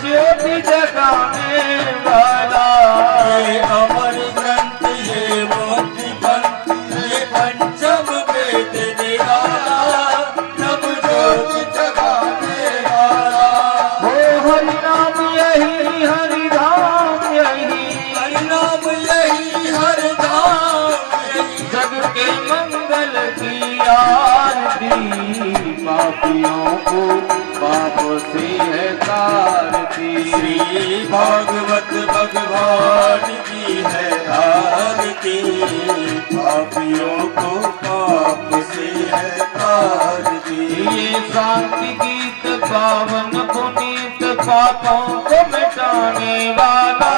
ज्योति जगाने वाला। ये अमर ग्रंथ ये मोक्ष पंथ ये पंचम वेद निराला नव ज्योति जगाने वाला। हो हरि नाम यही हरि धाम यही, हरि नाम यही हर धाम यही, जग के मंगल की आरती। पापियों को पाप से है तारती। श्री भागवत भगवान की है आरती। पापियों को पाप से है तारती। ये शांति गीत पावन पुनीत पापों को मिटाने वाला,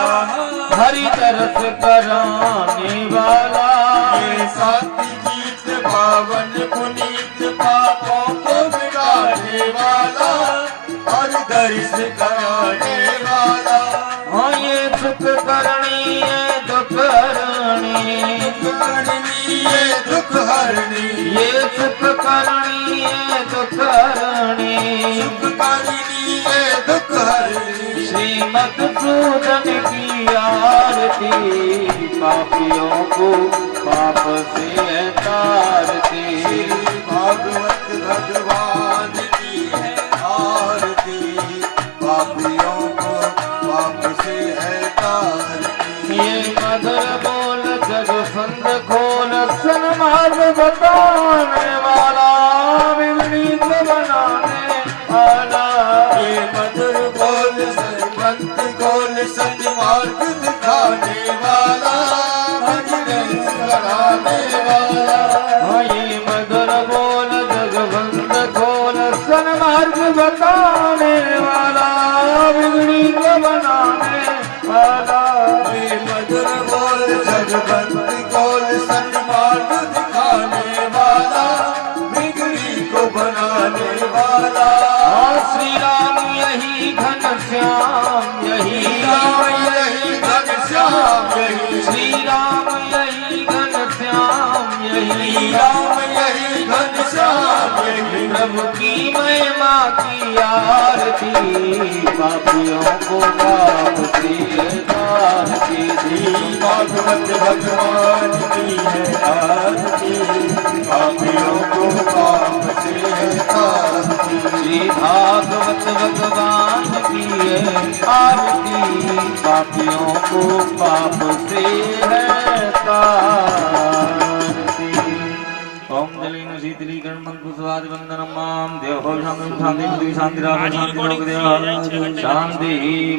हरि तरस कराने वाला। ये शांति गीत पावन पुनीत पापों को मिटाने वाला और दर्श कराने वाला। हाँ ये सुख करणी है दुख हरणी, दुख हरणी ये दुख हरणी, ये सुख करणी है दुख हरणी। सुख करणी ये दुख हरणी। श्रीमद सूदन की आरती, पापियों को पाप से है तारती। भागवत भगवान की है आरती। पापियों को पाप से है तारती। ये मधुर बोल जग संग खोल सन्मार्ग बताने वाला, विपरीत बनाने वाला। ये मधुर बोल संत गोल सन्मार्ग दिखाने वाला भजन कराने वाला। हाँ ये मधुर बोल जगवंत खोल सन्मार्ग बताने वाला, विपरीत बनाने वाला। ये मधुर बोल जगवंत गोल सन्मार्ग दिखाने वाला बिगड़ी को बनाने वाला। हाँ श्री राम यही घनश्याम यही, राम यही घनश्याम यही, श्री राम यही घनश्याम यही। राम यही घनश्याम यही। प्रभु की महिमा की आरती, पापियों को पाप से तारती। भागवत भगवान की है आरती। पापियों को पाप से है तारती। श्री भागवत भगवान की है आरती, पापियों को पाप से है तारती। ओम जलीन शीतलीकरण मंत्र वंदनम माम देव शांति शांति पृथ्वी शांति राम शांति लोक देव शांति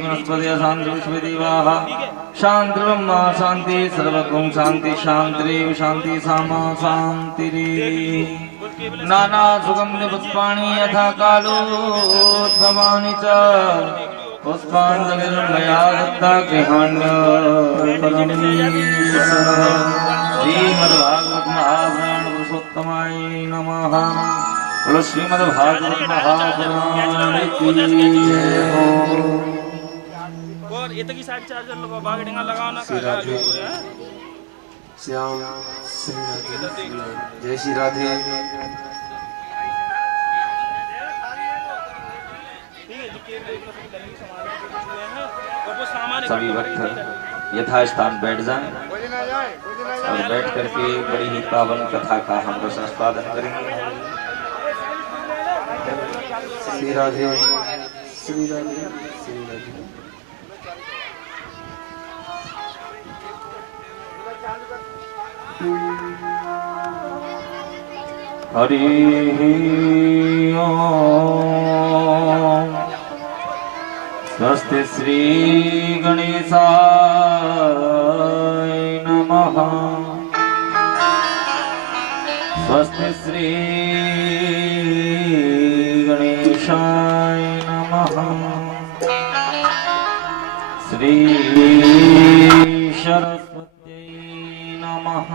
वनस्पति शांति विश्व देवाः शांति ब्रह्मा शांति सर्वगुण शांति शांतिरेव शांति सामा शांतिरेव। नाना सुगंध पुष्पाणि यथा कालोद्भवानि च पुष्पाञ्जलिर्मया दत्ता श्रीमद्भागवत महापुराण पुरुषोत्तमाय नमः। बोलो श्रीमद्भागवत महापुराण की जय हो। और ये तो की साइड चार्जर लगा बाग डेंगा लगाओ ना श्याम जय श्री राधे। सभी भक्त यथा स्थान बैठ जाएं और बैठ करके बड़ी ही पावन कथा का हम लोग संस्पादन करेंगे। श्री राधे श्री राधे श्री राधे। हरि ओम। स्वस्ति श्री गणेशाय नमः। स्वस्ति श्री गणेशाय नमः। श्री सरस्वत्यै नमः।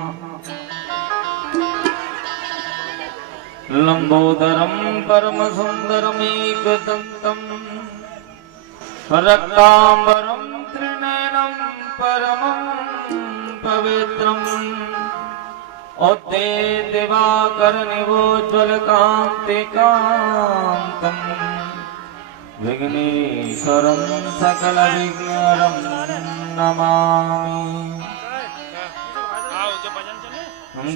लंबोदरम परम सुंदरमेकदंतम रक्तांबरम त्रिनयनम परमं पवित्रम ओते दिवाकर निवोज्वल कांतिकांतम विघ्नेश्वरं सकलविघ्नहरं नमामि।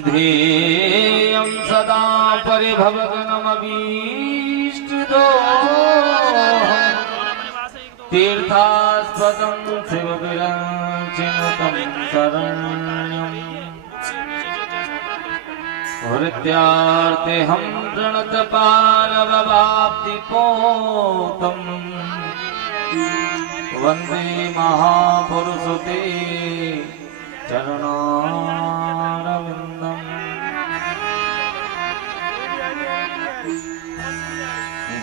ध्येयं सदा परिभवग्नमभीष्टदोषं तीर्थास्पदं शिवविरञ्चिनुतं शरण्यम् हृद्यार्तेऽहं प्रणतपालववाप्तिपोतम् वन्दे महापुरुषते चरणारविन्दम्।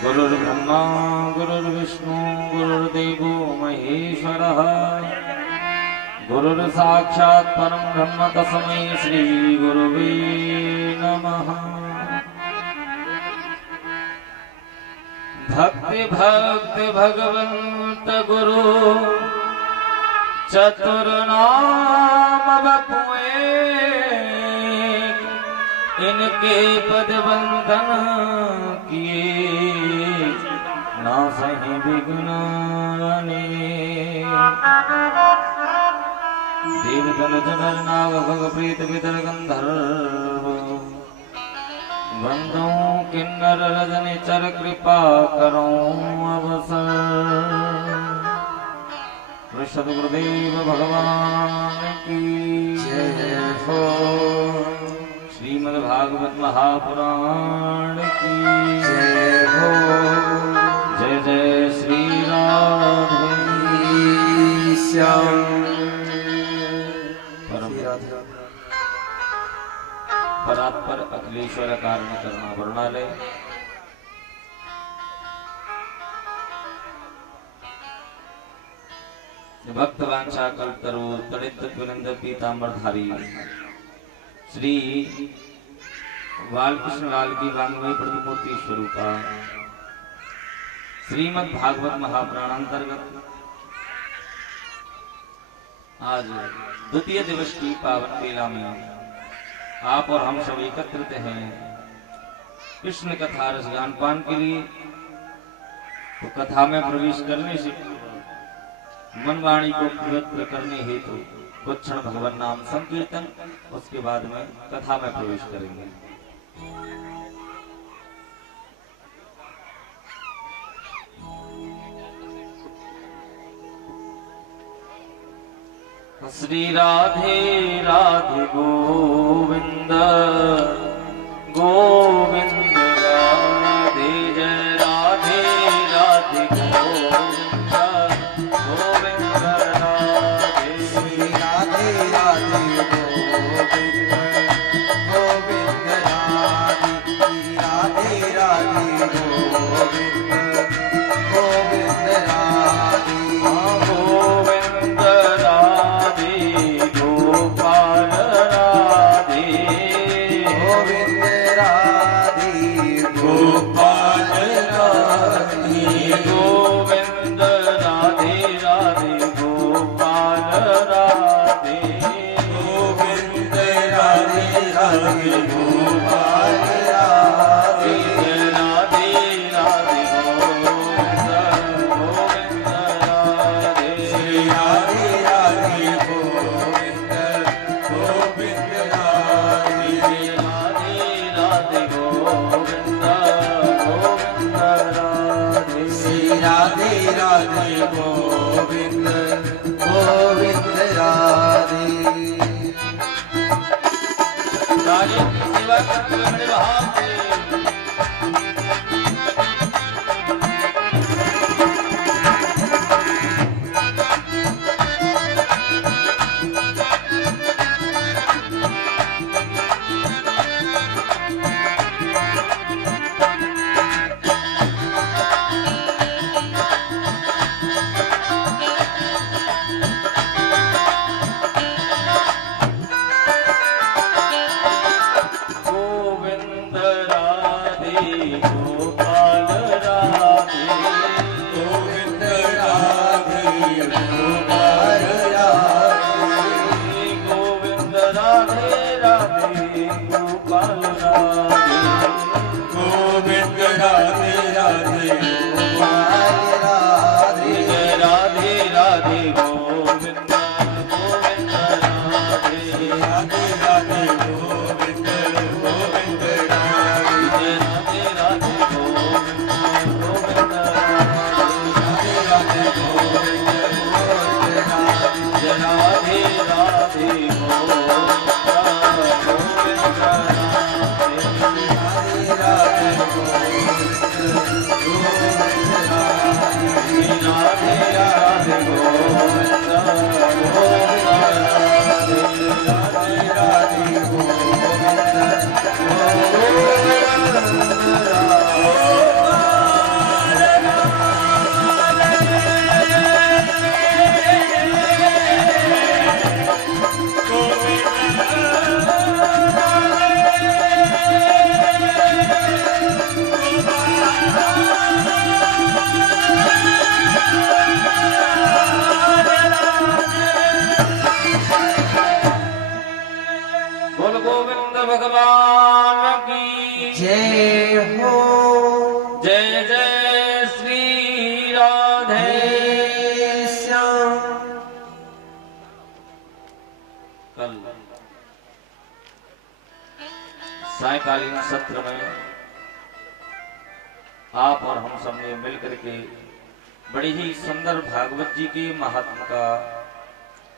गुरुर्ब्रह्मा गुरुर्विष्णु गुरुर्देवो महेश्वरः गुरुर्साक्षात् परं ब्रह्म तस्मै श्री गुरुवे नमः। भक्ति भक्ति भगवंत गुरु चतुर्नाम बपुए इनके पद वंदन किए ना सही विघ्न देवगण जनर नाग भग प्रीत विदर गंधर्व बंदो किन्नर रजनी चर कृपा करो अवसर। सद्गुरुदेव भगवान की जय हो। श्रीमद्भागवत महापुराण की जय हो। जय जय श्री राधे श्याम। परात्पर अखिलेश्वर कारण करना वर्णालय भक्त वांछा कल्पतरु तड़ित तुलिंद पीतांबरधारी श्री बालकृष्ण लाल की वांग्मय प्रतिमूर्ति स्वरूपा श्रीमद् भागवत महापुराण अंतर्गत आज द्वितीय दिवस की पावन बेला में आप और हम सब एकत्रित हैं कृष्ण कथा रस गान पान के लिए। तो कथा में प्रवेश करने से मन वाणी को पवित्र करने हेतु कुछ क्षण भगवान नाम संकीर्तन, उसके बाद में कथा में प्रवेश करेंगे। श्री राधे राधे गोविंद गोविंद राधे जय राधे राधे गोविंद गोविंद राधे। श्री राधे राधे गोविंद गोविंद राधे। राधे राधे गोविंद गोविंद राधे। गोविंद राधे गोपाल राधे। गोविंद राधे गोपाल राधे। गोविंद राधे राधे गोपाल राधे। गोविंद राधे राधे गोपाल राधे। राधे राधे गोविंद गोविंद राधे। राधे राधे गोविंद गोविंद राधे। राधे राधे गोविंद गोविंद राधे। राधे राधे गोविंद गोविंद राधे। राधे सेवा करते हुए मेरे भाव से गोविंद राधे गोपाल राधे। गोविंद राधे गोपाल राधे। गोविंद राधे राधे गोपाल राधे। गोविंद राधे राधे गोपाल जय जय श्री राधे श्याम। कल सायकालीन सत्र में आप और हम सब ने मिलकर के बड़ी ही सुंदर भागवत जी के महात्म का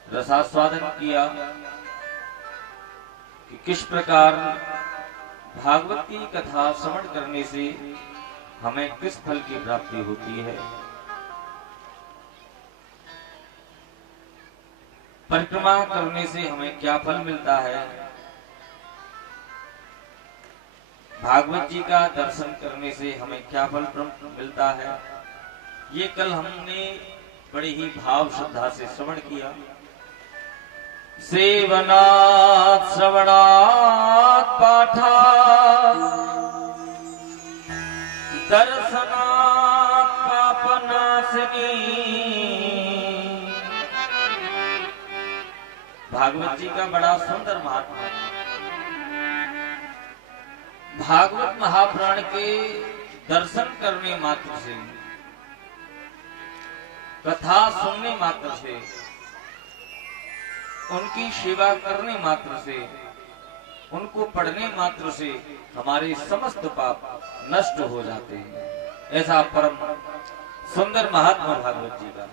रसास्वादन किया कि किस प्रकार भागवत की कथा श्रवण करने से हमें किस फल की प्राप्ति होती है। परिक्रमा करने से हमें क्या फल मिलता है, भागवत जी का दर्शन करने से हमें क्या फल मिलता है, ये कल हमने बड़े ही भाव श्रद्धा से श्रवण किया। सेवनात् श्रवणात् पाठात् दर्शनात् पापनाशिनी। भागवत जी का बड़ा सुंदर महात्मा है। भागवत महापुराण के दर्शन करने मात्र से, कथा सुनने मात्र से, उनकी सेवा करने मात्र से, उनको पढ़ने मात्र से हमारे समस्त पाप नष्ट हो जाते हैं। ऐसा परम सुंदर महात्मा भागवत जी का।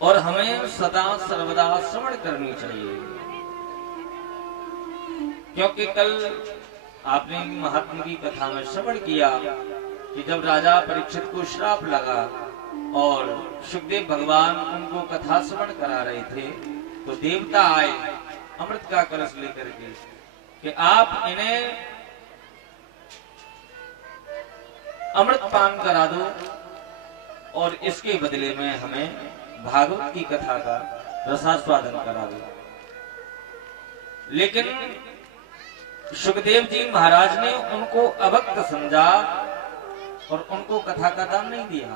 और हमें सदा सर्वदा श्रवण करनी चाहिए, क्योंकि कल आपने महात्मा की कथा में श्रवण किया कि जब राजा परीक्षित को श्राप लगा और सुखदेव भगवान उनको कथा श्रवण करा रहे थे, तो देवता आए अमृत का कलश लेकर के कि आप इन्हें अमृत पान करा दो और इसके बदले में हमें भागवत की कथा का रसास्वादन करा दो। लेकिन सुखदेव जी महाराज ने उनको अभक्त समझा और उनको कथा का दान नहीं दिया।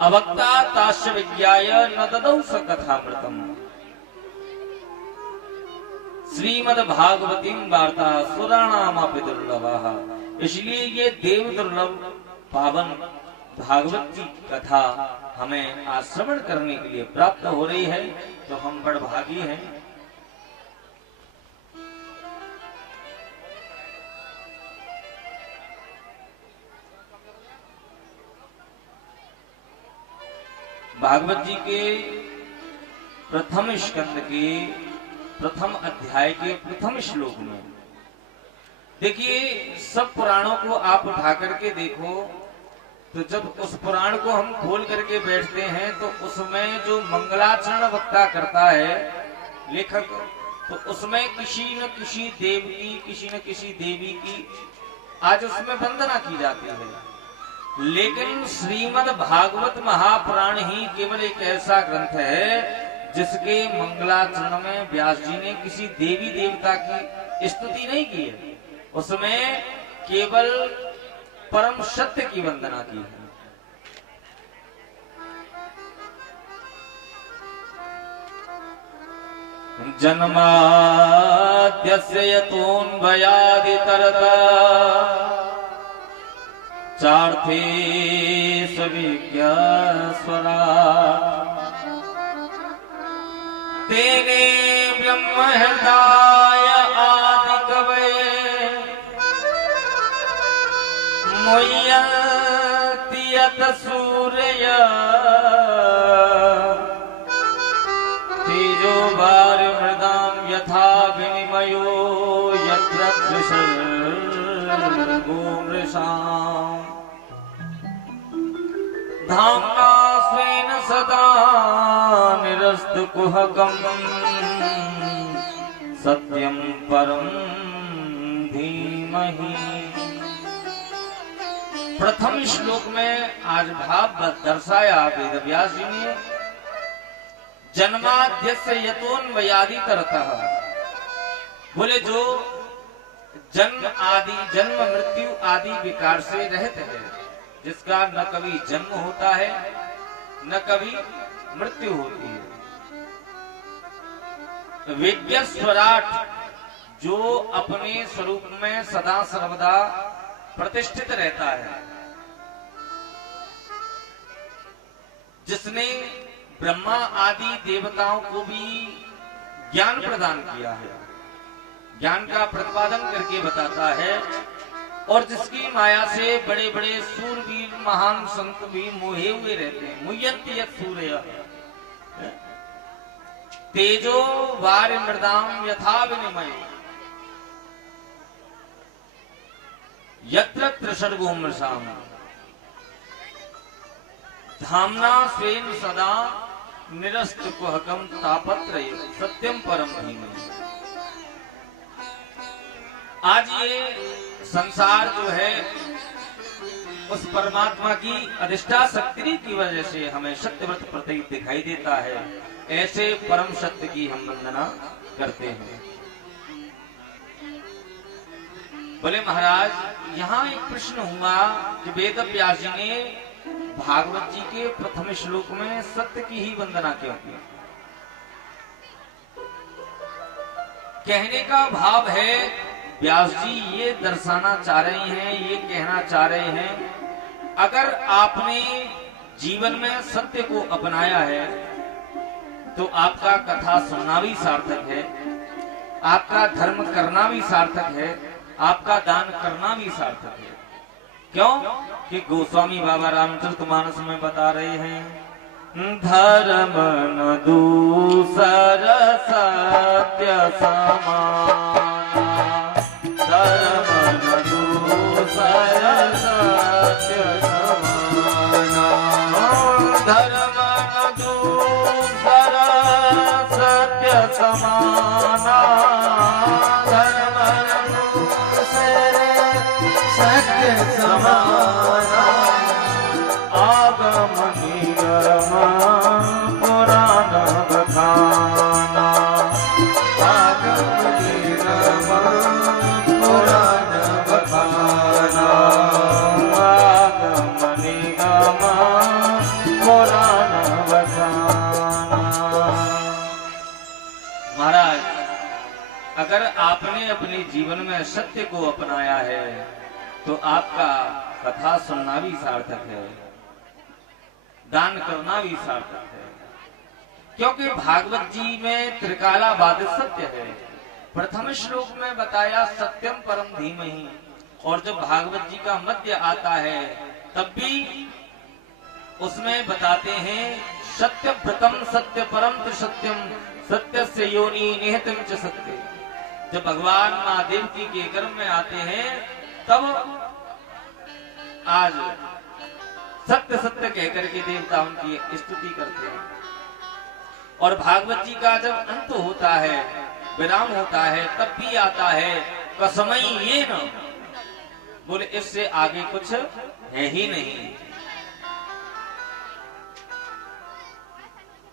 अभक्ता तास्य विज्ञाय न ददौ स कथामृतम्। श्रीमद् भागवतीं वार्ता सुराणामपि दुर्लभः। इसलिए ये देव दुर्लभ पावन भागवत की कथा हमें आज श्रवण करने के लिए प्राप्त हो रही है, तो हम बड़भागी हैं। भागवत जी के प्रथम स्कंद के प्रथम अध्याय के प्रथम श्लोक में देखिए, सब पुराणों को आप उठा करके देखो तो जब उस पुराण को हम खोल करके बैठते हैं तो उसमें जो मंगलाचरण वक्ता करता है लेखक, तो उसमें किसी न किसी देव की, किसी न किसी देवी की आज उसमें वंदना की जाती है। लेकिन श्रीमद् भागवत महापुराण ही केवल एक ऐसा ग्रंथ है जिसके मंगलाचरण में व्यास जी ने किसी देवी देवता की स्तुति नहीं की है, उसमें केवल परम सत्य की वंदना की है। जन्माद्यस्य यतोऽन्वयादितरतः चार्थे सविज्ञस्वरा तेने ब्रह्म हृदय आदि कवये मुह्यन्ति यत सूर्य तेजो वारिमृदां यथा विनिमयो यत्र त्रिसर्गो मृषाम् धाम्ना स्वेन सदा निरस्तकुहकम् सत्यं परं धीमहि। प्रथम श्लोक में आज भाव दर्शाया वेद व्यास जी ने। जन्माद्यस्य यतोऽन्वयादितरतः, बोले जो जन्म आदि, जन्म मृत्यु आदि विकार से रहित है, जिसका न कभी जन्म होता है न कभी मृत्यु होती है। विज्ञस्वराट, जो अपने स्वरूप में सदा सर्वदा प्रतिष्ठित रहता है, जिसने ब्रह्मा आदि देवताओं को भी ज्ञान प्रदान किया है, ज्ञान का प्रतिपादन करके बताता है, और जिसकी माया से बड़े बड़े सूरवीर महान संत भी मोहे हुए रहते हैं। मुह्यन्ति यत् सूर्य तेजो वार्य मृदाम यथा विनिमय यत्र त्रिसर्गो मृषाम धामना स्वेन सदा निरस्त कुहकम तापत्रय सत्यम परम धीमहि। आज ये संसार जो है उस परमात्मा की अधिष्ठा शक्ति की वजह से हमें सत्यव्रत प्रतीत दिखाई देता है। ऐसे परम सत्य की हम वंदना करते हैं। बोले महाराज, यहाँ एक प्रश्न हुआ कि वेद व्यास जी ने भागवत जी के प्रथम श्लोक में सत्य की ही वंदना क्यों की? कहने का भाव है व्यास जी ये दर्शाना चाह रहे हैं, ये कहना चाह रहे हैं, अगर आपने जीवन में सत्य को अपनाया है तो आपका कथा सुनना भी सार्थक है, आपका धर्म करना भी सार्थक है, आपका दान करना भी सार्थक है। क्यों कि गोस्वामी बाबा रामचरितमानस में बता रहे हैं, धर्म न दूसर सत्य समाना, धर्म न दूसर सत्य समाना, धर्म न दूसर सत्य समाना, धर्म न दूसर सत्य समाना, आगम निगम पुराण बखाना, आगम निगम पुराण बखाना, आगम निगम पुराण बखाना। महाराज, अगर आपने अपने जीवन में सत्य को अपनाया है तो आपका कथा सुनना भी सार्थक है, दान करना भी सार्थक है, क्योंकि भागवत जी में त्रिकाला बाधित सत्य है। प्रथम श्लोक में बताया सत्यम परम धीमहि, और जब भागवत जी का मध्य आता है तब भी उसमें बताते हैं सत्य व्रतम सत्य परम सत्यम सत्य से योनि निहितम च सत्य। जब भगवान महादेव जी के गर्भ में आते हैं तब आज सत्य सत्य कहकर के देवता उनकी स्तुति करते हैं, और भागवत जी का जब अंत होता है, विराम होता है, तब भी आता है कसमई ये न, बोले इससे आगे कुछ है ही नहीं।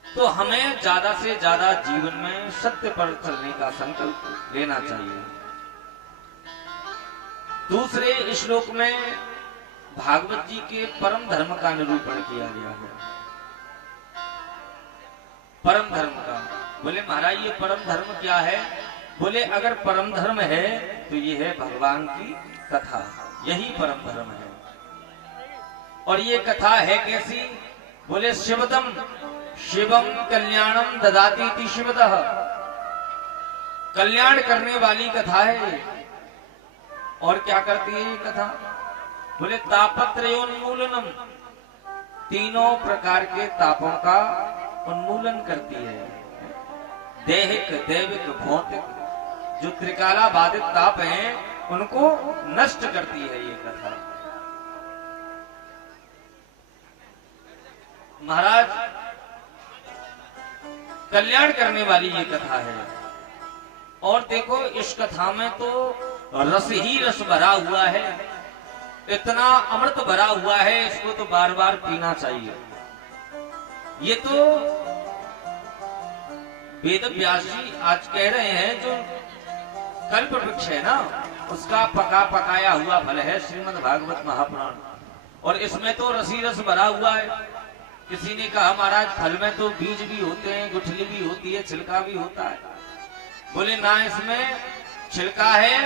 तो हमें ज्यादा से ज्यादा जीवन में सत्य पर चलने का संकल्प लेना चाहिए। दूसरे श्लोक में भागवत जी के परम धर्म का निरूपण किया गया है। परम धर्म का, बोले महाराज ये परम धर्म क्या है? बोले अगर परम धर्म है तो ये है भगवान की कथा, यही परम धर्म है। और ये कथा है कैसी? बोले शिवदम शिवम कल्याणम ददाती शिवदः, कल्याण करने वाली कथा है। और क्या करती है ये कथा? बोले तापत्रयोन्मूलनम, तीनों प्रकार के तापों का उन्मूलन करती है। दैहिक, दैविक, भौतिक, जो त्रिकाला बाधित ताप हैं उनको नष्ट करती है ये कथा। महाराज, कल्याण करने वाली ये कथा है। और देखो इस कथा में तो रस ही रस भरा हुआ है, इतना अमृत भरा हुआ है, इसको तो बार बार पीना चाहिए। ये तो वेद व्यास जी आज कह रहे हैं, जो कल्प वृक्ष है ना, उसका पका पकाया हुआ फल है श्रीमद् भागवत महापुराण, और इसमें तो रसी रस भरा हुआ है। किसी ने कहा महाराज फल में तो बीज भी होते हैं, गुठली भी होती है, छिलका भी होता है। बोले ना, इसमें छिलका है,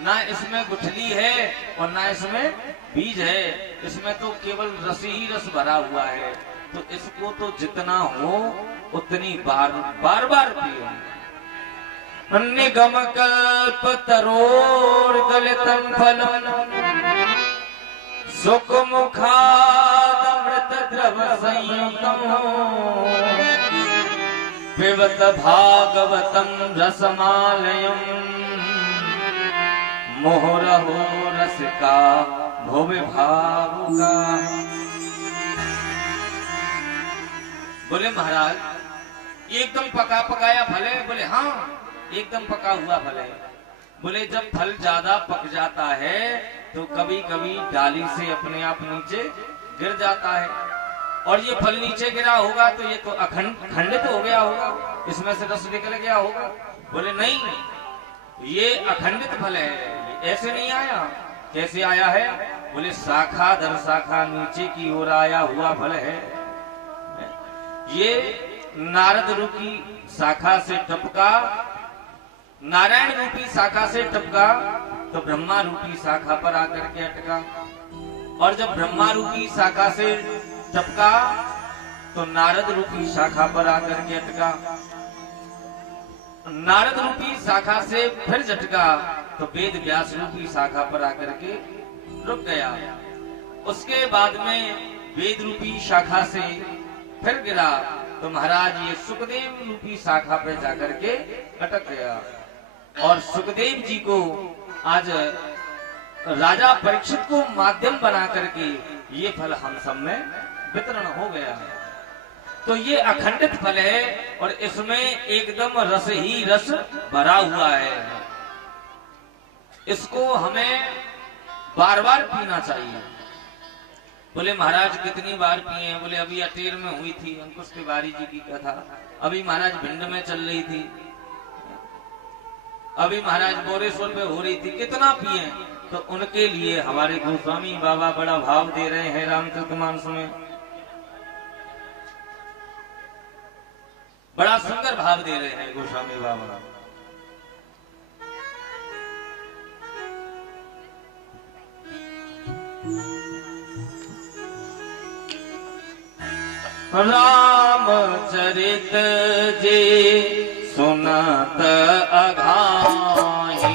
ना इसमें गुठली है और ना इसमें बीज है, इसमें तो केवल रस ही रस भरा हुआ है। तो इसको तो जितना हो उतनी बार बार पियो। निगम कल्प तरोर गलितम फलम सुख मुखादमृत द्रव संयुतम पिबत भागवतम रसमालयम मोहरहो रसिका भुवि भावुका। बोले महाराज एकदम पका पकाया फल है? बोले हाँ एकदम पका हुआ फल है। बोले जब फल ज्यादा पक जाता है तो कभी कभी डाली से अपने आप नीचे गिर जाता है, और ये फल नीचे गिरा होगा तो ये तो खंडित हो गया होगा, इसमें से रस निकल गया होगा। बोले नहीं, ये अखंडित फल है, ऐसे नहीं आया। कैसे आया है? बोले शाखा दर शाखा नीचे की ओर आया हुआ फल है। ये नारद रूपी शाखा से टपका, नारायण रूपी शाखा से टपका तो ब्रह्मा रूपी शाखा पर आकर के अटका, और जब ब्रह्मा रूपी शाखा से टपका तो नारद रूपी शाखा पर आकर के अटका, नारद रूपी शाखा से फिर झटका तो वेद व्यास रूपी शाखा पर आकर के रुक गया। उसके बाद में वेद रूपी शाखा से फिर गिरा तो महाराज ये सुखदेव रूपी शाखा पे जाकर के अटक गया, और सुखदेव जी को आज राजा परीक्षित को माध्यम बना करके ये फल हम सब में वितरण हो गया है। तो ये अखंडित फल है और इसमें एकदम रस ही रस भरा हुआ है। इसको हमें बार बार पीना चाहिए। बोले महाराज कितनी बार पिए? बोले अभी अटेर में हुई थी अंकुश तिवारी जी की कथा, अभी महाराज भिंड में चल रही थी, अभी महाराज बोरेश्वर पे हो रही थी, कितना पिए? तो उनके लिए हमारे गोस्वामी बाबा बड़ा भाव दे रहे हैं रामचरितमानस में, बड़ा सुंदर भाव दे रहे हैं गोस्वामी बाबा। रामचरित जी सुनत अघाई,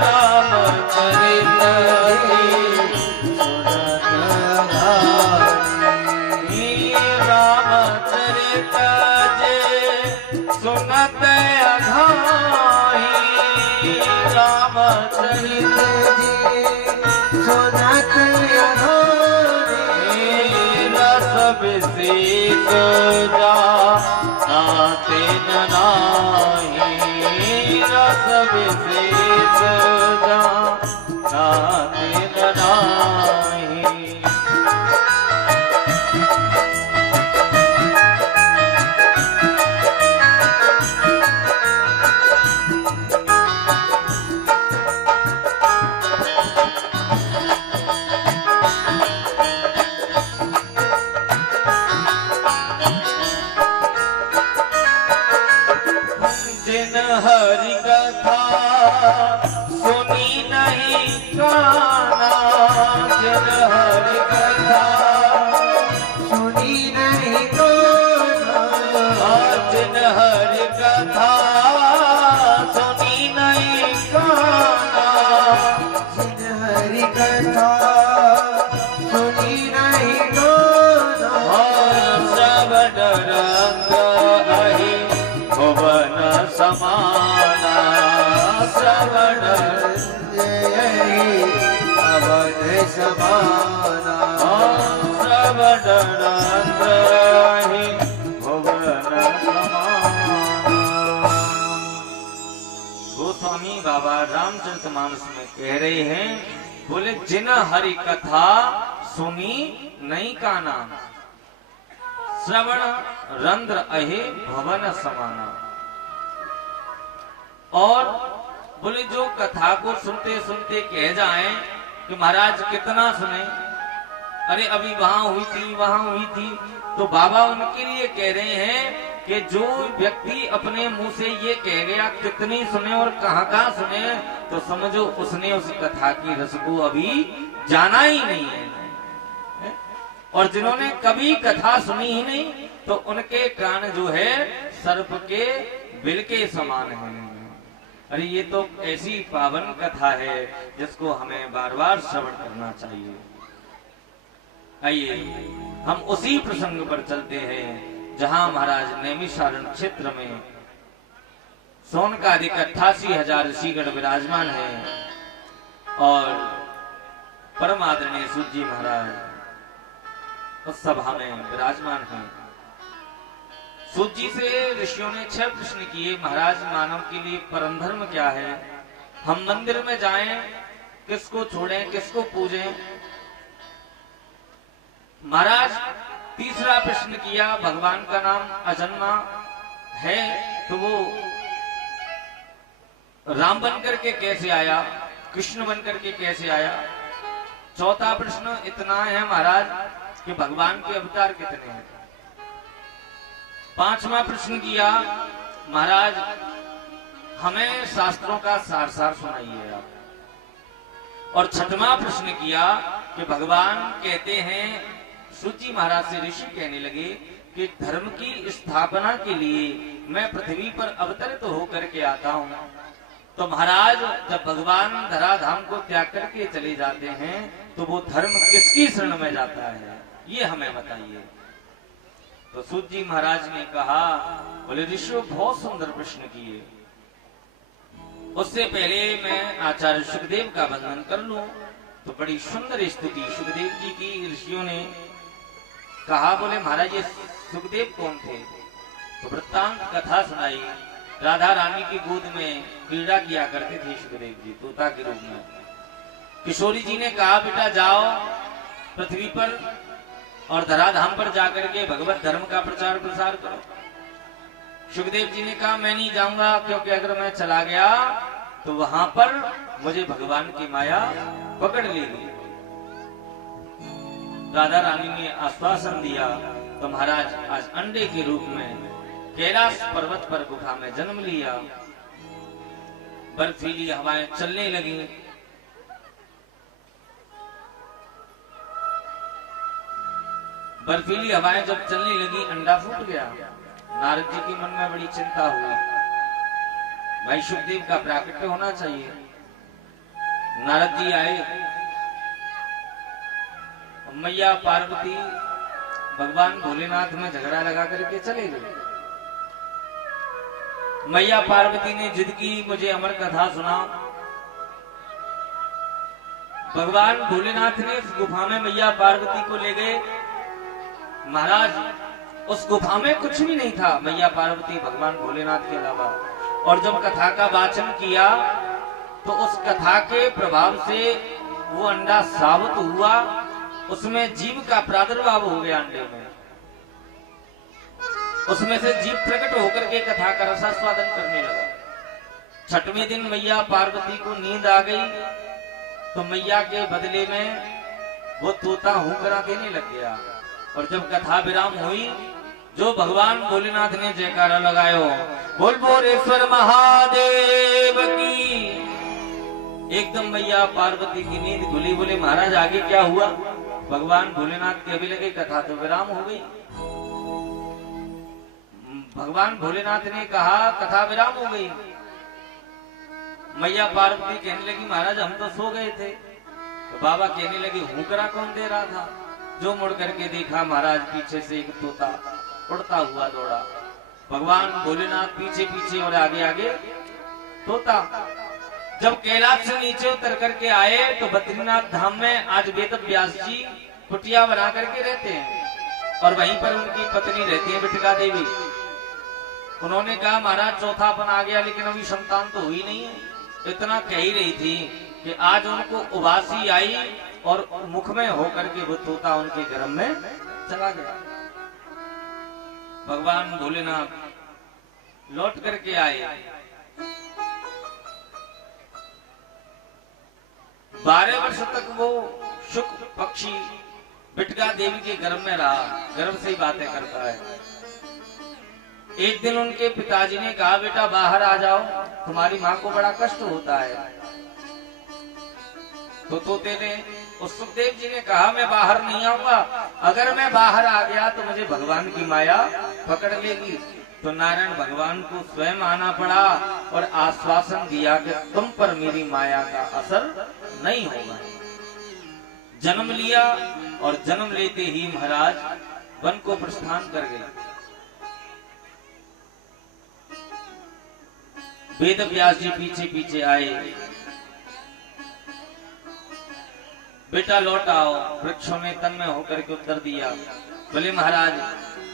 रामचरित जी सुनत अघाई, रामचरित जी सुनत अघाई, रामचरित जी सुनत अघाई, रस विषेक जा नाते नाही, रस विशेष जा नाते नाही। हरि कथा सुनी नहीं काना, जिन हरि कथा सुनी नहीं काना, जिन हरि कथा सुनी नहीं काना, जिन हरि कथा सुनी नहीं काना, श्रवण रंग अहि भुवन समाना, श्रवण अवध समाना, श्रवण भुवन समाना। गोस्वामी बाबा रामचरितमानस में कह रहे हैं, बोले जिन हरि कथा सुनी नहीं काना, श्रवण रंध्र अहे भवन समाना। और बोले जो कथा को सुनते सुनते कह जाएं कि महाराज कितना सुने, अरे अभी वहां हुई थी वहां हुई थी, तो बाबा उनके लिए कह रहे हैं कि जो व्यक्ति अपने मुंह से ये कह गया कितनी सुने और कहाँ सुने, तो समझो उसने उस कथा की रस को अभी जाना ही नहीं है। और जिन्होंने कभी कथा सुनी ही नहीं, तो उनके कान जो है सर्प के बिल के समान हैं। अरे ये तो ऐसी पावन कथा है जिसको हमें बार बार श्रवण करना चाहिए। आइए हम उसी प्रसंग पर चलते हैं जहां महाराज नैमिषारण्य क्षेत्र में सोनकादिक 88,000 ऋषिगण विराजमान हैं और परम आदरणीय सूत जी महाराज उस सभा में विराजमान हैं। सूत जी से ऋषियों ने 6 प्रश्न किए, महाराज मानव के लिए परम धर्म क्या है, हम मंदिर में जाएं, किसको छोड़ें, किसको पूजें। महाराज तीसरा प्रश्न किया, भगवान का नाम अजन्मा है तो वो राम बनकर के कैसे आया, कृष्ण बनकर के कैसे आया। चौथा प्रश्न इतना है महाराज कि भगवान के अवतार कितने हैं। पांचवा प्रश्न किया, महाराज हमें शास्त्रों का सार सुनाइए आप। और छठवां प्रश्न किया कि भगवान कहते हैं, सूची महाराज से ऋषि कहने लगे कि धर्म की स्थापना के लिए मैं पृथ्वी पर अवतरित होकर के आता हूं। तो महाराज जब भगवान धराधाम को त्याग करके चले जाते हैं तो वो धर्म किसकी शरण में जाता है, ये हमें बताइए। तो सूत जी महाराज ने कहा, बोले ऋषियों बहुत सुंदर प्रश्न किए, उससे पहले मैं आचार्य सुखदेव का वंदन कर लूं। तो बड़ी सुंदर स्तुति सुखदेव जी की ऋषियों ने कहा। बोले महाराज ये सुखदेव कौन थे, तो वृत्तांत कथा सुनाई। राधा रानी की गोद में क्रीड़ा किया करते थे सुखदेव जी तोता के रूप में। किशोरी जी ने कहा बेटा जाओ पृथ्वी पर और धराधाम पर जाकर के भगवत धर्म का प्रचार प्रसार करो। सुखदेव जी ने कहा मैं नहीं जाऊंगा, क्योंकि अगर मैं चला गया तो वहां पर मुझे भगवान की माया पकड़ लेगी। राधा रानी ने आश्वासन दिया तो महाराज आज अंडे के रूप में कैलाश पर्वत पर गुफा में जन्म लिया। बर्फीली हवाएं चलने लगी, बर्फीली हवाएं जब चलने लगी अंडा फूट गया। नारद जी के मन में बड़ी चिंता हुई, भाई सुखदेव का प्राकट्य होना चाहिए। नारद जी आए, मैया पार्वती भगवान भोलेनाथ में झगड़ा लगा करके चले गए। मैया पार्वती ने जिद की मुझे अमर कथा सुना। भगवान भोलेनाथ ने उस गुफा में मैया पार्वती को ले गए। महाराज उस गुफा में कुछ भी नहीं था, मैया पार्वती भगवान भोलेनाथ के अलावा। और जब कथा का वाचन किया तो उस कथा के प्रभाव से वो अंडा साबित हुआ, उसमें जीव का प्रादुर्भाव हो गया अंडे में। उसमें से जीव प्रकट होकर के कथा का रसास्वादन करने लगा। छठवें दिन मैया पार्वती को नींद आ गई तो मैया के बदले में वो तोता हुंकरा देने लग गया। और जब कथा विराम हुई, जो भगवान भोलेनाथ ने जयकारा लगायो, बोल भोलेश्वर महादेव की, एकदम मैया पार्वती की नींद खुली। बोले महाराज आगे क्या हुआ। भगवान भोलेनाथ के अभी लगे कथा तो विराम हो गई। भगवान भोलेनाथ ने कहा कथा विराम हो गई। मैया पार्वती कहने लगी महाराज हम तो सो गए थे। तो बाबा कहने लगे हुंकरा कौन दे रहा था। जो मुड़ करके देखा महाराज पीछे से एक तोता उड़ता हुआ दौड़ा। भगवान भोलेनाथ पीछे पीछे और आगे आगे तोता। जब कैलाश से नीचे उतर करके आए तो बद्रीनाथ धाम में आज वेद व्यास जी कुटिया बना करके रहते हैं और वहीं पर उनकी पत्नी रहती है बिटिका देवी। उन्होंने कहा महाराज चौथापन आ गया लेकिन अभी संतान तो हुई नहीं है। इतना कह ही रही थी कि आज उनको उबासी आई और मुख में होकर के वो तोता उनके गर्भ में चला गया। भगवान भोलेनाथ लौट करके आए। 12 वर्ष तक वो शुक पक्षी बिटिका देवी के गर्भ में रहा। गर्भ से ही बातें करता है। एक दिन उनके पिताजी ने कहा, बेटा बाहर आ जाओ, तुम्हारी माँ को बड़ा कष्ट होता है। तो तोते ने, उस सुखदेव जी ने कहा, मैं बाहर नहीं आऊंगा, अगर मैं बाहर आ गया तो मुझे भगवान की माया पकड़ लेगी। तो नारायण भगवान को स्वयं आना पड़ा और आश्वासन दिया कि तुम पर मेरी माया का असर नहीं होगा। जन्म लिया और जन्म लेते ही महाराज वन को प्रस्थान कर गए। वेद व्यास जी पीछे पीछे आए, बेटा लौट आओ। वृक्षों में तन्मय होकर के उत्तर दिया, बोले महाराज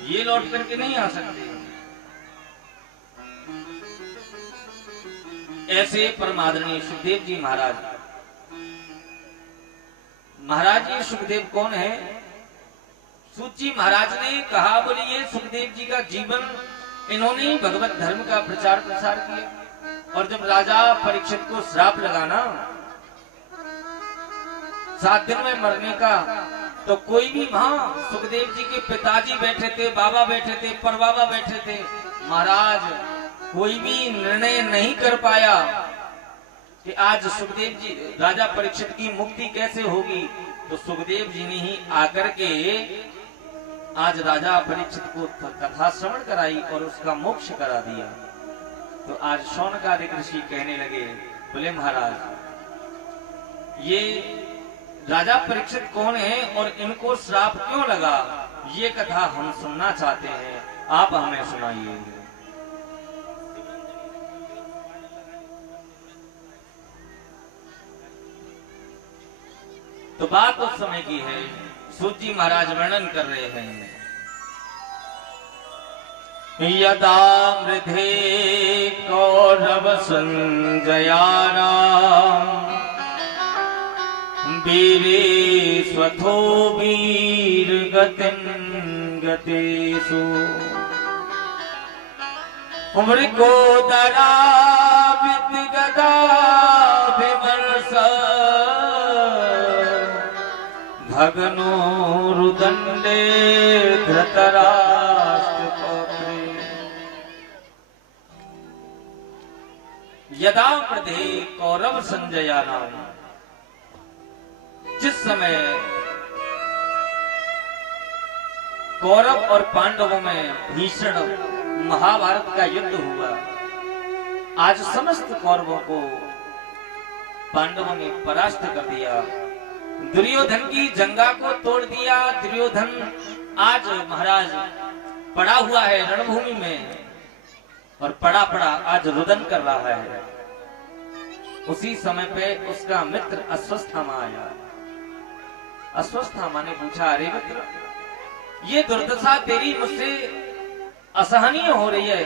ये लौट करके नहीं आ सकते। ऐसे परमादरणीय सुखदेव जी महाराज। महाराज ये सुखदेव कौन है? सूत जी महाराज ने कहा, बोले ये सुखदेव जी का जीवन, इन्होंने ही भगवत धर्म का प्रचार प्रसार किया। और जब राजा परीक्षित को श्राप लगाना 7 दिन में मरने का, तो कोई भी वहां सुखदेव जी के पिताजी बैठे थे, बाबा बैठे थे, परबाबा बैठे थे। महाराज कोई भी निर्णय नहीं कर पाया कि आज सुखदेव जी, राजा परीक्षित की मुक्ति कैसे होगी। तो सुखदेव जी ने ही आकर के आज राजा परीक्षित को कथा श्रवण कराई और उसका मोक्ष करा दिया। तो आज शौनकादिक ऋषि कहने लगे, बोले महाराज ये राजा परीक्षित कौन है और इनको श्राप क्यों लगा, ये कथा हम सुनना चाहते हैं, आप हमें सुनाइए। तो बात उस समय की है, सूत जी महाराज वर्णन कर रहे हैं। यदा मृधे कौरव संजयानाम वीरे स्वथो वीर गतिं गतेषु मृगोदरा विद्गदा विमर्श भगनो रुदंडे धृतराष्ट्रपौत्रे। यदा मृधे कौरव संजयानाम, जिस समय कौरव और पांडवों में भीषण महाभारत का युद्ध हुआ, आज समस्त कौरवों को पांडवों ने परास्त कर दिया, दुर्योधन की जंगा को तोड़ दिया। दुर्योधन आज महाराज पड़ा हुआ है रणभूमि में और पड़ा आज रुदन कर रहा है। उसी समय पे उसका मित्र अश्वस्थामा आया। अश्वस्थामा ने पूछा, अरे मित्र ये दुर्दशा तेरी मुझसे असहनीय हो रही है,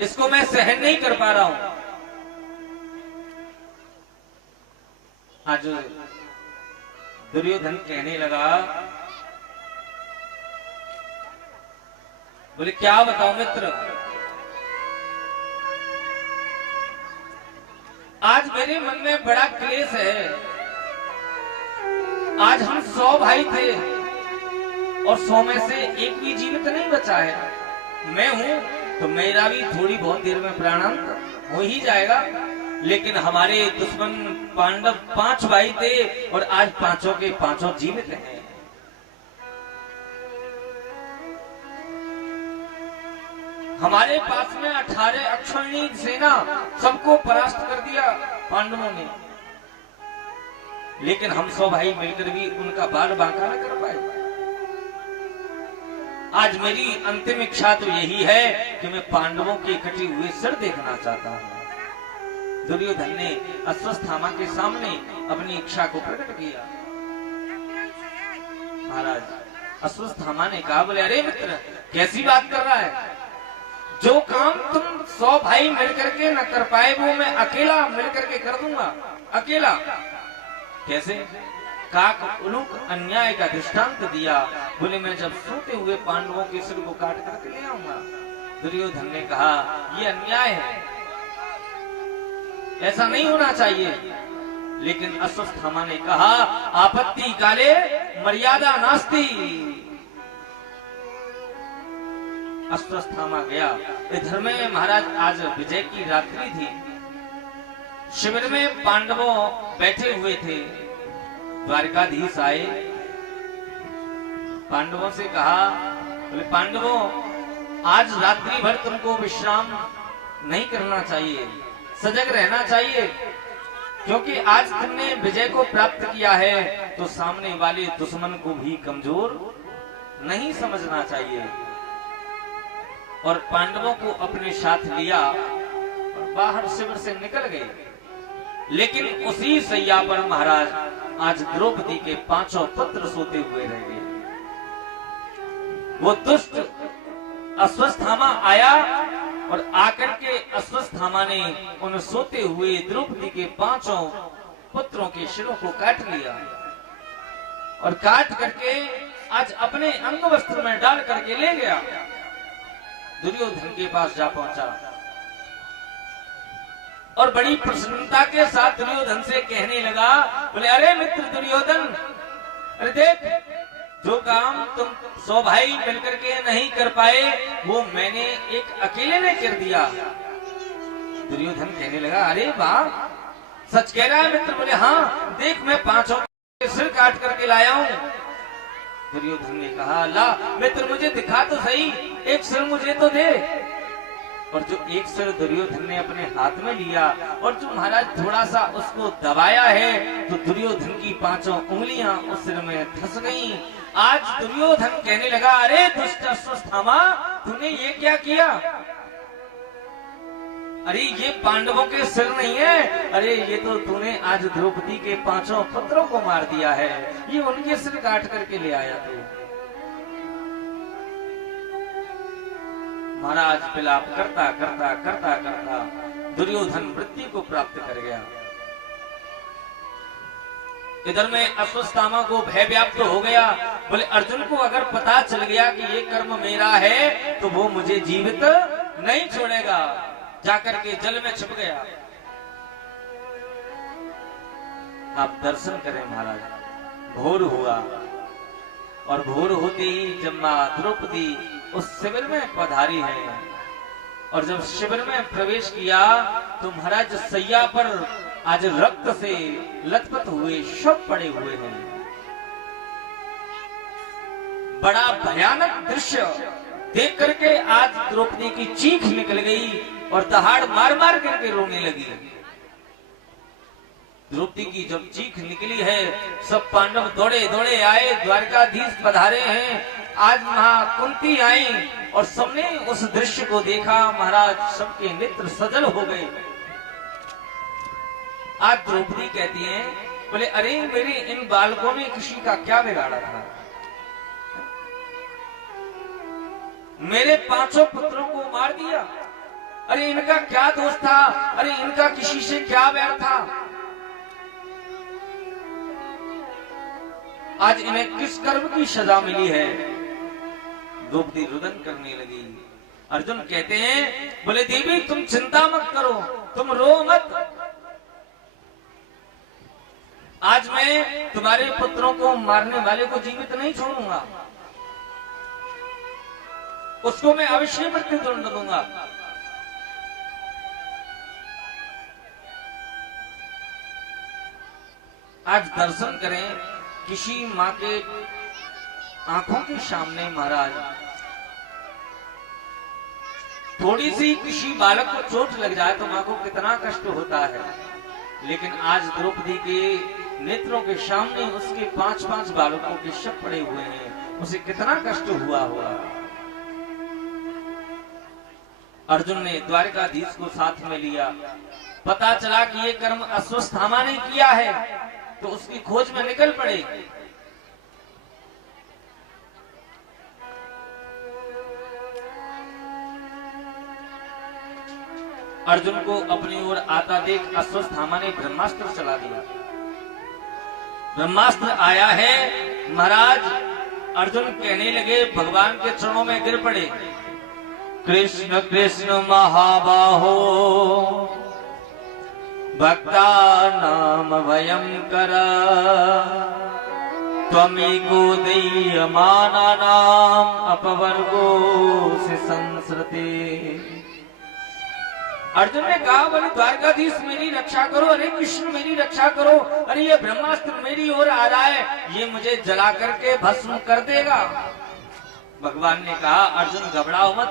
इसको मैं सहन नहीं कर पा रहा हूं। आज दुर्योधन कहने लगा, बोले क्या बताओ मित्र, आज मेरे मन में बड़ा क्लेश है। आज हम 100 भाई थे और 100 में से एक भी जीवित नहीं बचा है। मैं हूं तो मेरा भी थोड़ी बहुत देर में प्राणांत हो ही जाएगा, लेकिन हमारे दुश्मन पांडव 5 भाई थे और आज 5 के 5 जीवित हैं। हमारे पास में 18 अक्षौहिणी सेना, सबको परास्त कर दिया पांडवों ने, लेकिन हम 100 भाई मिलकर भी उनका बाल बांका न कर पाए। आज मेरी अंतिम इच्छा तो यही है कि मैं पांडवों के कटे हुए सिर देखना चाहता हूं। दुर्योधन ने अश्वस्थामा के सामने अपनी इच्छा को प्रकट किया। महाराज अश्वस्थामा ने कहा, बोले अरे मित्र कैसी बात कर रहा है, जो काम तुम 100 भाई मिलकर के न कर पाए वो मैं अकेला मिलकर के कर दूंगा। अकेला कैसे? काक उलूक अन्याय का दृष्टांत दिया। बोले मैं जब सोते हुए पांडवों के सिर को काट करके ले आऊंगा। दुर्योधन ने कहा ये अन्याय है, ऐसा नहीं होना चाहिए। लेकिन अश्वस्थामा ने कहा आपत्ति काले मर्यादा नास्ति। अश्वस्थामा गया। इधर में महाराज आज विजय की रात्रि थी। शिविर में पांडवों बैठे हुए थे। द्वारकाधीश आए, पांडवों से कहा, बोले पांडवों आज रात्रि भर तुमको विश्राम नहीं करना चाहिए, सजग रहना चाहिए, क्योंकि आज तुमने विजय को प्राप्त किया है तो सामने वाले दुश्मन को भी कमजोर नहीं समझना चाहिए। और पांडवों को अपने साथ लिया और बाहर शिविर से निकल गए। लेकिन उसी सैया पर महाराज आज द्रौपदी के 5 पुत्र सोते हुए रह गए। वो दुष्ट अश्वस्थामा आया और आकर के अश्वस्थामा ने उन सोते हुए द्रौपदी के 5 पुत्रों के सिरों को काट लिया और काट करके आज अपने अंग वस्त्र में डाल करके ले गया। दुर्योधन के पास जा पहुंचा और बड़ी प्रसन्नता के साथ दुर्योधन से कहने लगा, बोले अरे मित्र दुर्योधन, अरे देख जो काम तुम 100 भाई मिलकर के नहीं कर पाए वो मैंने एक अकेले ने कर दिया। दुर्योधन कहने लगा, अरे वाह सच कह रहा है मित्र। बोले हाँ देख मैं 5 के सिर काट करके लाया हूं। दुर्योधन ने कहा, ला मित्र मुझे दिखा तो सही, एक सिर मुझे तो दे। और जो एक सिर दुर्योधन ने अपने हाथ में लिया और जो महाराज थोड़ा सा उसको दबाया है तो दुर्योधन की 5 उंगलियां उस सिर में धंस गईं। आज दुर्योधन कहने लगा, अरे दुष्ट अश्वस्थामा तूने ये क्या किया? अरे ये पांडवों के सिर नहीं है, अरे ये तो तूने आज द्रौपदी के 5 पुत्रों को मार दिया है, ये उनके सिर काट करके ले आया तू। महाराज विलाप करता करता करता करता दुर्योधन मृत्यु को प्राप्त कर गया। इधर में अश्वस्थामा को भय व्याप्त हो गया। बोले अर्जुन को अगर पता चल गया कि ये कर्म मेरा है तो वो मुझे जीवित नहीं छोड़ेगा। जाकर के जल में छिप गया। आप दर्शन करें महाराज। भोर हुआ और भोर होते ही जब मां द्रौपदी उस शिविर में पधारी है और जब शिविर में प्रवेश किया तो महाराज सैया पर आज रक्त से लथपथ हुए शव पड़े हुए हैं। बड़ा भयानक दृश्य देख करके आज द्रौपदी की चीख निकल गई और दहाड़ मार मार करके रोने लगी। द्रौपदी की जब चीख निकली है सब पांडव दौड़े दौड़े आए, द्वारकाधीश पधारे हैं। आज वहां कुंती आई और सबने उस दृश्य को देखा। महाराज सबके नेत्र सजल हो गए। आज द्रौपदी कहती हैं, बोले अरे मेरे इन बालकों ने किसी का क्या बिगाड़ा था? मेरे 5 पुत्रों को मार दिया। अरे इनका क्या दोष था? अरे इनका किसी से क्या वैर था? आज इन्हें किस कर्म की सजा मिली है? द्रौपदी रुदन करने लगी। अर्जुन कहते हैं, बोले देवी तुम चिंता मत करो, तुम रो मत। आज मैं तुम्हारे पुत्रों को मारने वाले को जीवित नहीं छोड़ूंगा, उसको मैं अवश्य मृत्यु दंड दूंगा। आज दर्शन करें किसी मां के आंखों के सामने महाराज थोड़ी सी किसी बालक को चोट लग जाए तो मां को कितना कष्ट होता है। लेकिन आज द्रौपदी के नेत्रों के सामने उसके 5-5 बालकों के शव पड़े हुए हैं, उसे कितना कष्ट हुआ होगा। अर्जुन ने द्वारकाधीश को साथ में लिया। पता चला कि ये कर्म अश्वस्थामा ने किया है तो उसकी खोज में निकल पड़े। अर्जुन को अपनी ओर आता देख अश्वस्थामा ने ब्रह्मास्त्र चला दिया। ब्रह्मास्त्र आया है। महाराज अर्जुन कहने लगे, भगवान के चरणों में गिर पड़े, कृष्ण कृष्ण महाबाहो भक्ता नाम भयंकर त्वमेको दैयमानानाम् अपवर्गो से संसृते। अर्जुन ने कहा बोले द्वारकाधीश मेरी रक्षा करो, अरे कृष्ण मेरी रक्षा करो, अरे ये ब्रह्मास्त्र मेरी ओर आ रहा है, ये मुझे जला करके भस्म कर देगा। भगवान ने कहा अर्जुन घबराओ मत,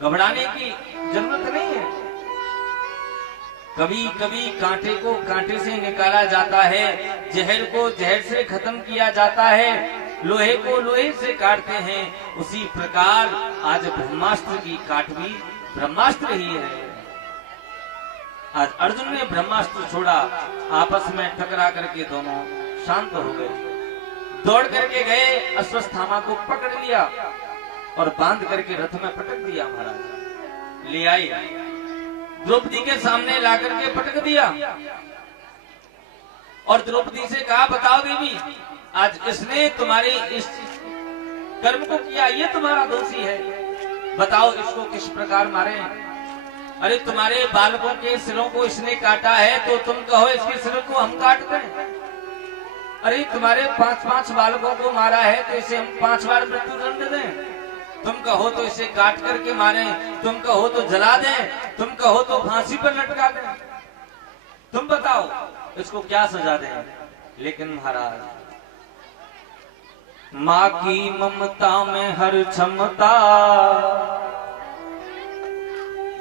घबराने की जरूरत नहीं है। कभी कभी कांटे को कांटे से निकाला जाता है, जहर को जहर से खत्म किया जाता है, लोहे को लोहे से काटते हैं। उसी प्रकार आज ब्रह्मास्त्र की काट भी ब्रह्मास्त्र ही है। आज अर्जुन ने ब्रह्मास्त्र छोड़ा, आपस में टकरा करके दोनों शांत हो गए। दौड़ करके गए, अश्वत्थामा को पकड़ लिया और बांध करके रथ में पटक दिया। महाराज ले आई, द्रौपदी के सामने ला करके पटक दिया और द्रौपदी से कहा बताओ देवी, आज इसने तुम्हारे इस कर्म को किया, ये तुम्हारा दोषी है, बताओ इसको किस प्रकार मारे। अरे तुम्हारे बालकों के सिरों को इसने काटा है तो तुम कहो इसके सिरों को हम काट दें। अरे तुम्हारे 5-5 बालकों को मारा है तो इसे हम 5 बार मृत्युदंड दें। तुम कहो तो इसे काट करके मारें, तुम कहो तो जला दें, तुम कहो तो फांसी पर लटका दें। तुम बताओ इसको क्या सजा दें। लेकिन महाराज माँ की ममता में हर क्षमता,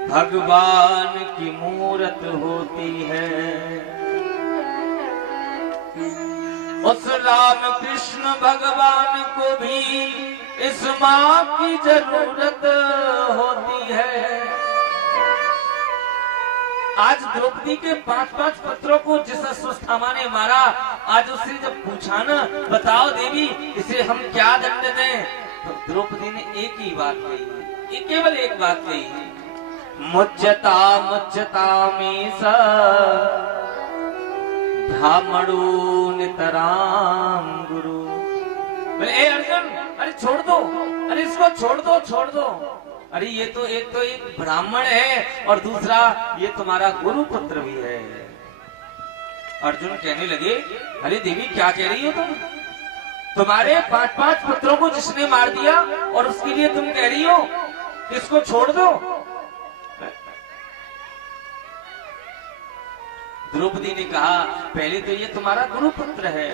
भगवान की मूरत होती है। उस राम कृष्ण भगवान को भी इस माँ की जरूरत होती है। आज द्रौपदी के 5-5 पुत्रों को जिस अश्वत्थामा ने मारा, आज उससे जब पूछा ना बताओ देवी इसे हम क्या दंड दें, तो द्रौपदी ने एक ही बात कही, केवल एक बात कही, मुच्यता मुच्यता में ब्राह्मणो नितराम गुरु। बोले ए अर्जुन, अरे छोड़ दो, अरे इसको छोड़ दो, छोड़ दो। अरे ये तो एक ब्राह्मण है और दूसरा ये तुम्हारा गुरु पुत्र भी है। अर्जुन कहने लगे अरे देवी क्या कह रही हो तुम, तुम्हारे 5-5 पुत्रों को जिसने मार दिया और उसके लिए तुम कह रही हो इसको छोड़ दो। द्रौपदी ने कहा पहले तो ये तुम्हारा गुरु पुत्र है,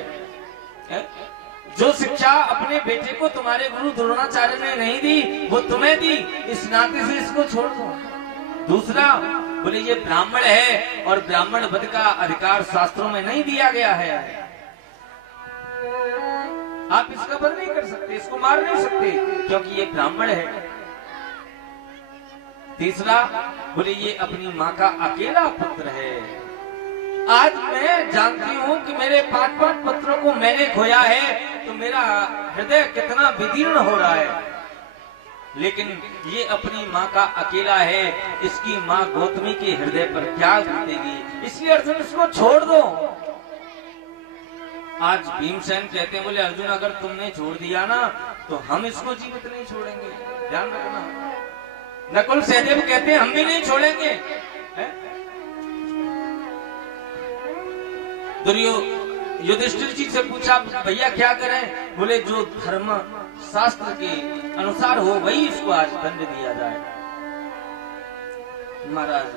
जो शिक्षा अपने बेटे को तुम्हारे गुरु द्रोणाचार्य ने नहीं दी वो तुम्हें दी, इस नाते से इसको छोड़ दो। दूसरा बोले ये ब्राह्मण है और ब्राह्मण वध का अधिकार शास्त्रों में नहीं दिया गया है, आप इसका वध नहीं कर सकते, इसको मार नहीं सकते क्योंकि ये ब्राह्मण है। तीसरा बोले ये अपनी माँ का अकेला पुत्र है। आज मैं जानती हूँ कि मेरे 5-5 पुत्रों को मैंने खोया है तो मेरा हृदय कितना विदीर्ण हो रहा है, लेकिन ये अपनी माँ का अकेला है, इसकी माँ गौतमी के हृदय पर क्या बीतेगी, इसलिए अर्जुन इसको छोड़ दो। आज भीमसेन कहते हैं बोले अर्जुन अगर तुमने छोड़ दिया ना तो हम इसको जीवित नहीं छोड़ेंगे, ध्यान रखना। नकुल सहदेव कहते हैं हम भी नहीं छोड़ेंगे। युधिष्ठिर जी से पूछा भैया क्या करें, बोले जो धर्म शास्त्र के अनुसार हो वही इसको आज दंड दिया जाए। महाराज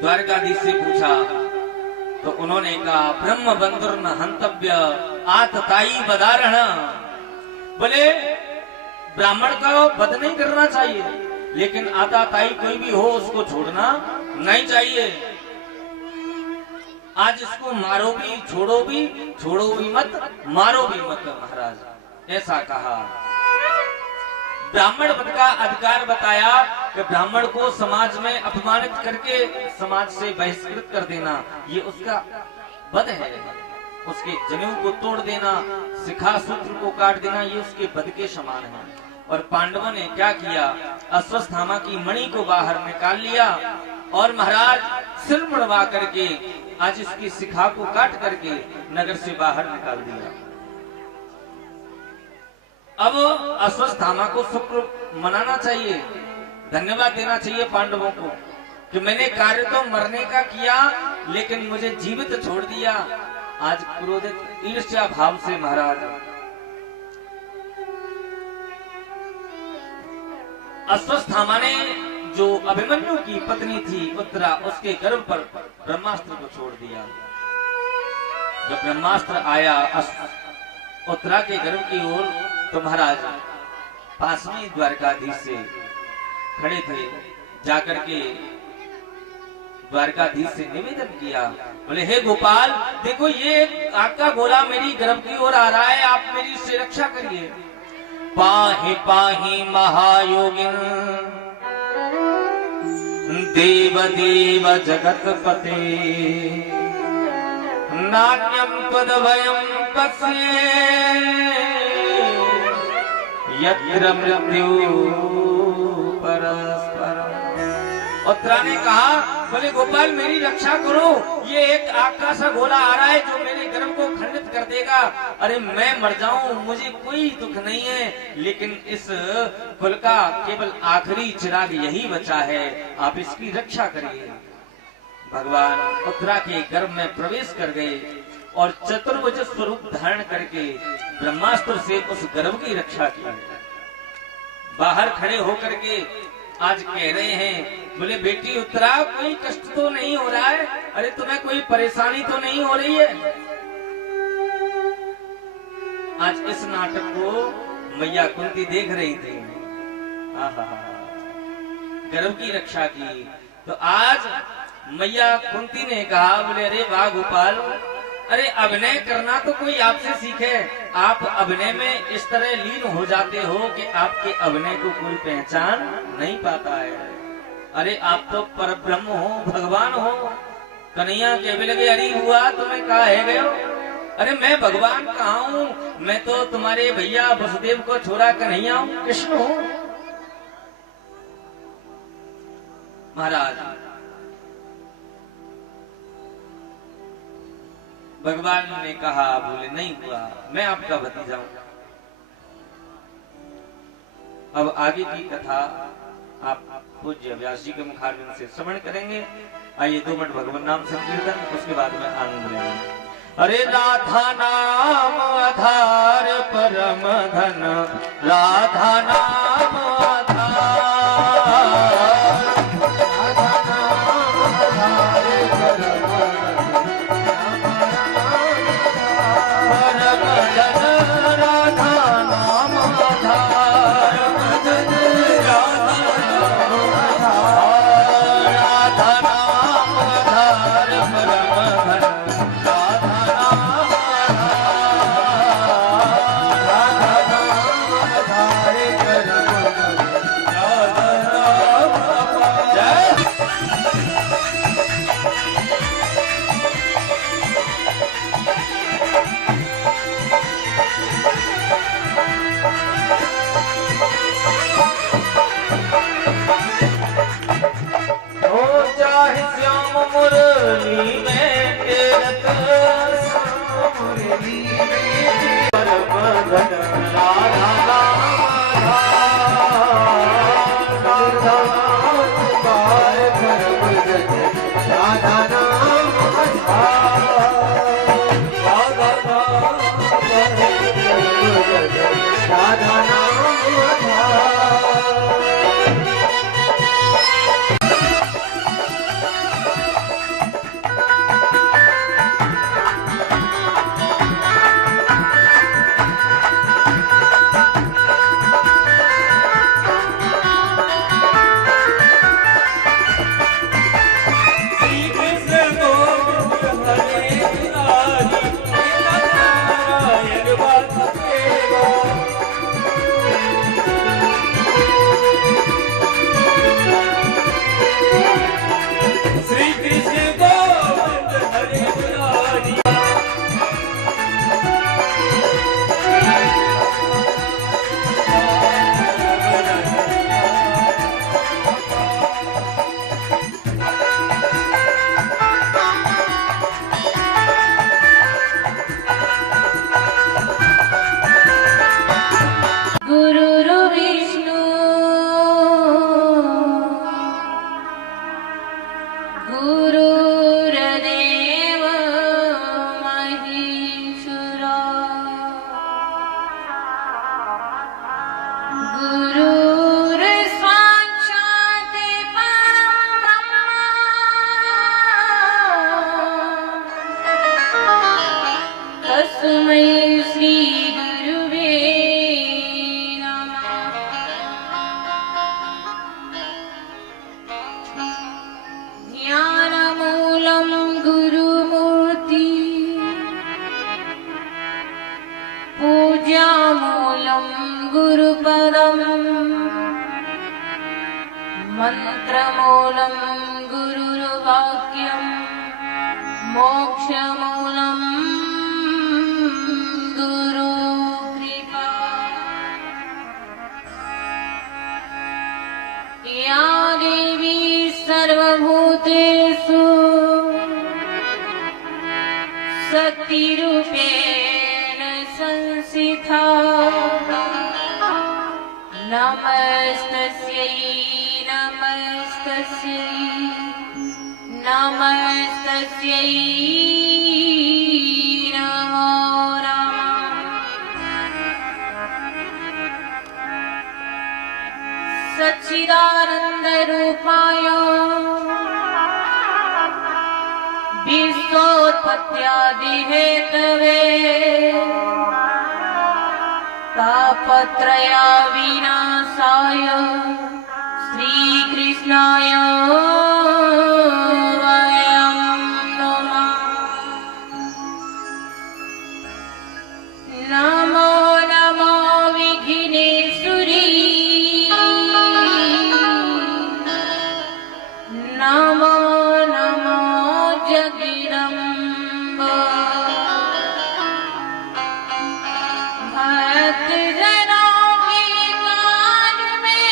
द्वारकाधीश से पूछा तो उन्होंने कहा ब्रह्म बंधुर न हंतव्य आतताई बदारण। बोले ब्राह्मण का वध नहीं करना चाहिए, लेकिन आतताई कोई भी हो उसको छोड़ना नहीं चाहिए। आज इसको मारो भी, छोड़ो भी मत, मारो भी मत। महाराज ऐसा कहा। ब्राह्मण वध का अधिकार बताया कि ब्राह्मण को समाज में अपमानित करके समाज से बहिष्कृत कर देना ये उसका वध है। उसके जनेऊ को तोड़ देना, शिखा सूत्र को काट देना ये उसके वध के समान है। और पांडवों ने क्या किया, अश्वत्थामा की मणि को बाहर निकाल लिया और महाराज सिर मुड़वा करके आज इसकी शिखा को काट करके नगर से बाहर निकाल दिया। अब अश्वत्थामा को शुक्र मनाना चाहिए, धन्यवाद देना चाहिए पांडवों को कि मैंने कार्य तो मरने का किया लेकिन मुझे जीवित छोड़ दिया। आज क्रोधित ईर्ष्या भाव से महाराज अश्वत्थामा ने जो अभिमन्यु की पत्नी थी उत्तरा, उसके गर्भ पर ब्रह्मास्त्र को छोड़ दिया। जब ब्रह्मास्त्र आया उत्तरा के गर्भ की ओर तो महाराज पास में द्वारकाधीश से खड़े थे, जाकर के द्वारकाधीश से निवेदन किया, बोले हे गोपाल देखो ये आग का गोला मेरी गर्भ की ओर आ रहा है, आप मेरी इससे रक्षा करिए। पाहि पाहि महायोगिन देव देव जगतपते नान्यं त्वदभयं पश्ये यत्र मृत्यु परस्परम्। उत्तरा ने कहा बोले गोपाल मेरी रक्षा करो, ये एक आग का सा गोला आ रहा है जो मेरे गर्भ को खंडित कर देगा। अरे मैं मर जाऊं मुझे कोई दुख नहीं है, लेकिन इस कुल का केवल आखिरी चिराग यही बचा है, आप इसकी रक्षा करिए। भगवान उत्तरा के गर्भ में प्रवेश कर गए और चतुर्भुज स्वरूप धारण करके ब्रह्मास्त्र से उस गर्भ की रक्षा की। बाहर खड़े होकर के आज कह रहे हैं बोले बेटी उत्तरा कोई कष्ट तो नहीं हो रहा है, अरे तुम्हें कोई परेशानी तो नहीं हो रही है। आज इस नाटक को मैया कुंती देख रही थी, गर्भ की रक्षा की। तो आज मैया कुंती ने कहा बोले अरे वाह गोपाल, अरे अभिनय करना तो कोई आपसे सीखे, आप अभिनय में इस तरह लीन हो जाते हो कि आपके अभिनय को कोई पहचान नहीं पाता है। अरे आप तो परब्रह्म हो, भगवान हो। कन्हैया कहने लगे अरे हुआ तुम्हें कहा है गयो, अरे मैं भगवान कहाँ हूँ, मैं तो तुम्हारे भैया वसुदेव को छोड़ा कन्हैया हूँ, कृष्ण हूँ। महाराज भगवान ने कहा बोले नहीं हुआ, मैं आपका भतीजा हूं। अब आगे की कथा आप पूज्य व्यास जी के मुखारबिंद से श्रवण करेंगे। आइए 2 मिनट भगवान नाम संकीर्तन, उसके बाद में आनंद लेंगे। अरे राधा नाम आधार परम धन, राधा नाम आधार, गुरुर्देव महेश्वरा गुरुर्साक्षात् परब्रह्मा तस्मै श्री गुरुवे नमः। ध्यानमूलं गुरुमूर्ति पूजामूलं गुरुपदम् मन्त्रमूलं गुरुर्वाक्यम् मोक्षमूलं गुरुकृपा। या देवी सर्वभूतेषु शक्तिरूपेण संस्थिता नमस्तस्यै नमस्तस्यै नमस्तस्यै नमो नमः। सच्चिदानन्दरूपाय विश्वोत्पत्त्यादिहेतवे तापत्रय विनाशाय श्रीकृष्णाय वयं नमः। नमो नमो विघ्नेश्वरी नमो नमो जगदम्ब। भक्तजनों के कान में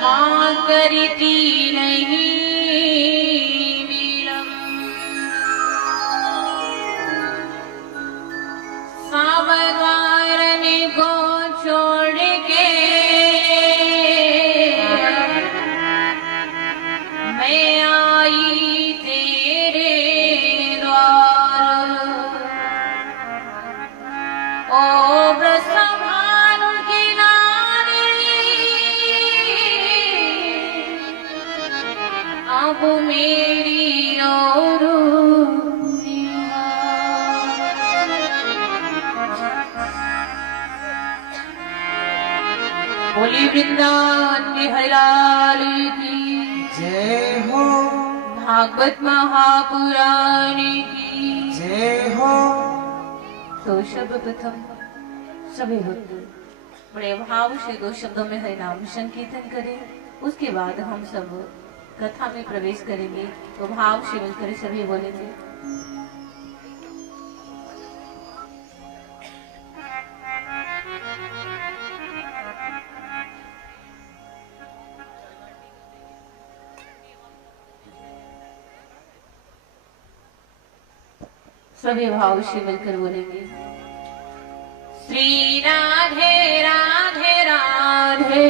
मां करती नहीं सामद्वार में गो छोड़ के मैं आई तेरे द्वार। ओ ब्रह्मांड की नारी अब मेरी और बोली वृंदावन बिहारी लाल की जय हो भागवत महापुराण की जय हो। तो सर्वप्रथम सभी भक्त बड़े भाव से 2 शब्दों में हरि नाम संकीर्तन करें। उसके बाद हम सब कथा में प्रवेश करेंगे। तो भाव से मिलकर सभी बोलेंगे। सभी भाव से मिलकर बोलेंगे। श्री राधे राधे राधे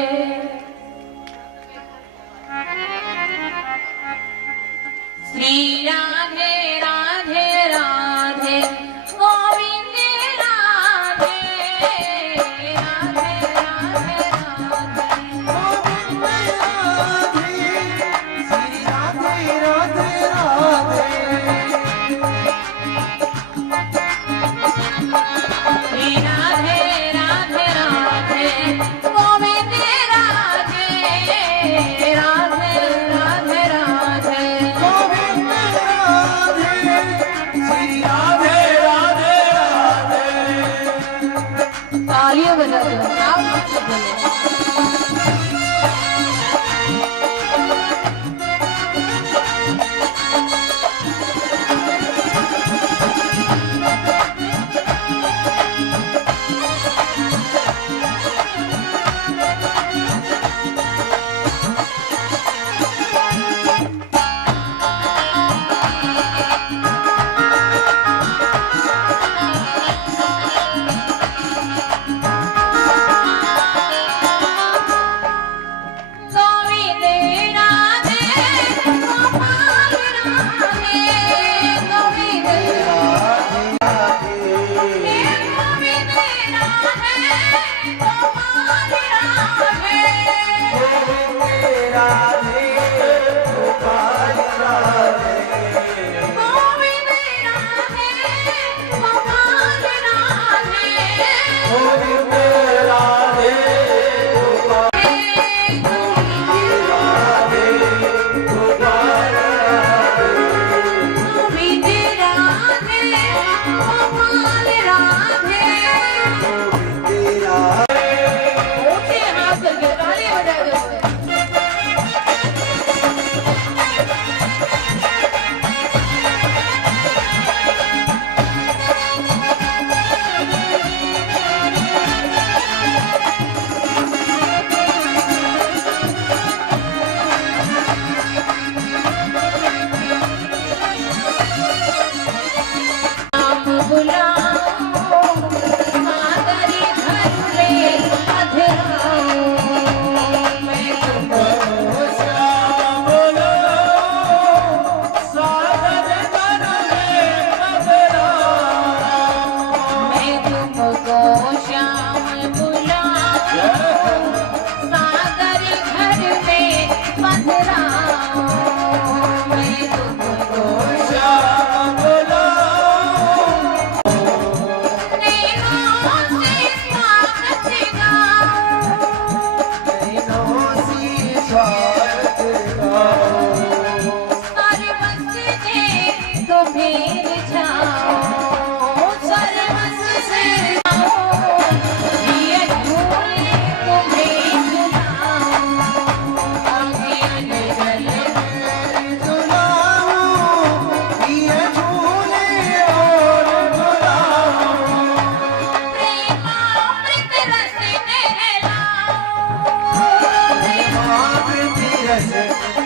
श्री राधे राधे राधे गोविंद राधे राधे राधे राधे गोविंद राधे श्री राधे राधे राधे। श्री राधे राधे राधे गोविंद राधे राधे राधे राधे गोविंद राधे श्री राधे राधे राधे। तालियां बजाते हो आप सब बोले।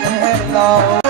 नहलाओ